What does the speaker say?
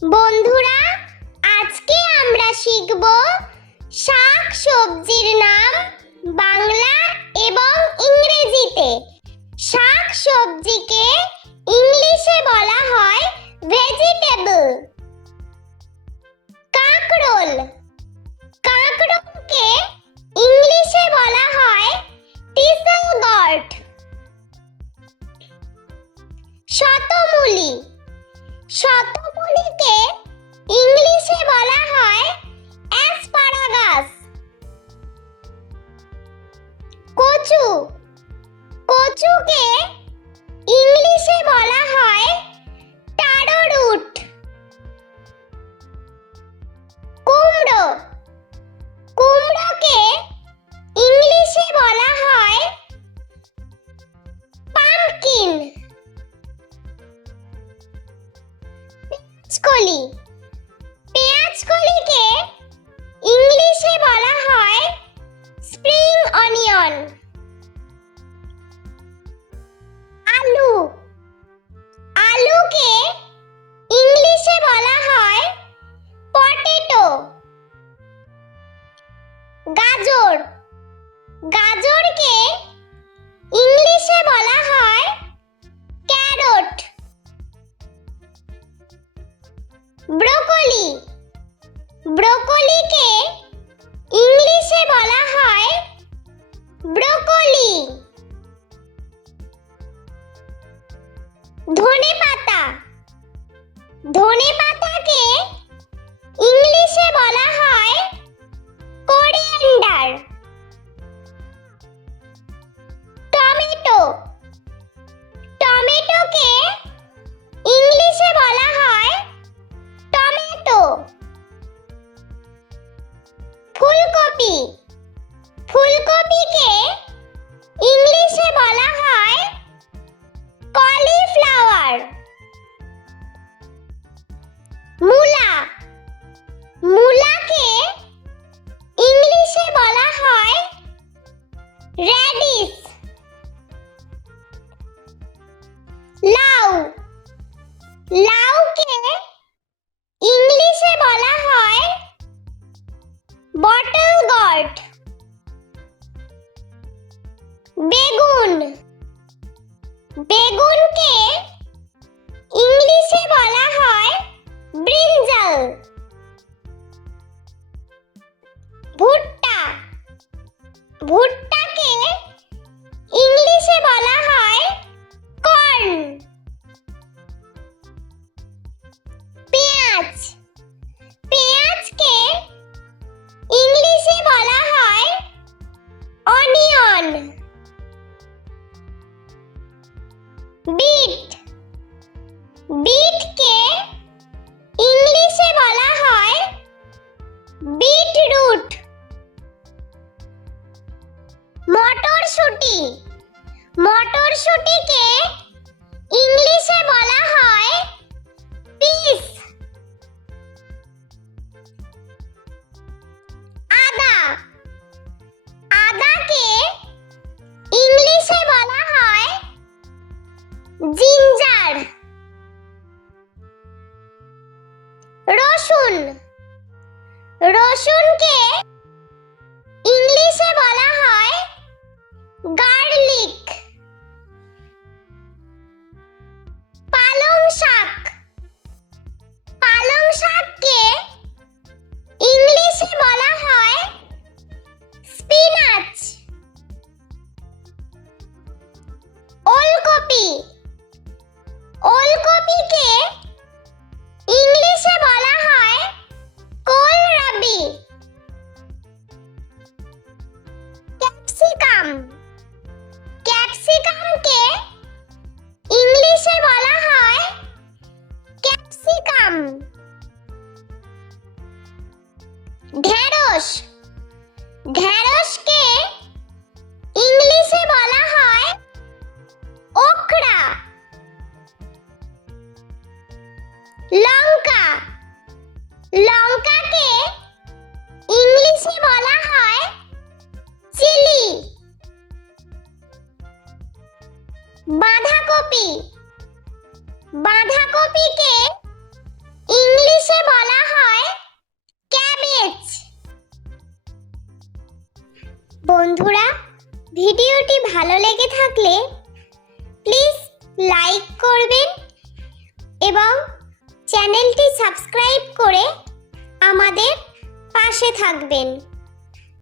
বন্ধুরা, আজকে আমরা শিখব শাক সবজির নাম বাংলা এবং ইংরেজিতে। শাক সবজিকে ইংলিশে বলা হয় ভেজিটেবল। কাঁকরোল, কাঁকরোলকে ইংলিশে বলা হয় টিসেল গর্ড। শতমূলি, শতমূলিকে ইংলিশে বলা হয় অ্যাসপারাগাস। কচু, কচুকে ইংলিশে বলা হয় টারো রুট। কুমড়ো, কুমড়োকে ইংলিশে বলা হয় পাম্পকিন। পেঁয়াজকলি, পেঁয়াজকলিকে ইংলিশে বলা হয় স্প্রিং অনিয়ন। আলু, আলুকে ইংলিশে বলা হয় পটেটো। গাজর, গাজরকে ইংলিশে বলা হয় ক্যারট। ব্রোকলি, ব্রোকলিকে ইংলিশে বলা হয় ব্রোকলি। ধনেপাতা, ধনেপাতাকে ইংলিশে বলা হয় কোরিয়ান্ডার। টমেটো, টমেটোকে ইংলিশে বলা হয় টমেটো। ফুলকপি, ফুলকপিকে ইংলিশে বলা হয় কলিফ্লাওয়ার। মূলা, মূলাকে ইংলিশে বলা হয় রেডিশ। লাউ, লাউকে ইংলিশে বলা হয় বটল গর্ড। বেগুন, বেগুনকে ইংলিশে বলা হয় ব্রিঞ্জাল। ভুট্টা, ভুট্টাকে ইংলিশে বলা হয় কর্ন। পেঁয়াজ, পেঁয়াজকে ইংলিশে বলা হয় অনিয়ন। বিট, বিটকে ইংলিশে বলা হয় বিটরুট। মটরশুঁটি, মটরশুঁটিকে ইংলিশে বলা হয় পিস। আদা, আদাকে ইংলিশে বলা হয় জিঞ্জার। রসুন, রসুনকে ইংলিশে বলা হয় গার্লিক। পালং শাক, পালং শাককে ইংলিশে বলা হয় স্পিনাচ। ওলকপি, ওলকপিকে ইংলিশে বলা হয় কোলরাবি। ক্যাপসিকাম, ক্যাপসিকামকে ইংলিশে বলা হয় ক্যাপসিকাম। ঢেঁড়স, ঢেঁড়সকে ইংলিশে বলা হয় ওকরা। লঙ্কা, লঙ্কাকে ইংলিশে বলা হয় চিলি। বাঁধাকপি, বাঁধাকপিকে ইংলিশে ইংলিশে বলা হয় ক্যাবেজ। বন্ধুরা, ভিডিওটি ভালো লেগে থাকলে প্লিজ লাইক করবেন এবং চ্যানেলটি সাবস্ক্রাইব করে আমাদের পাশে থাকবেন।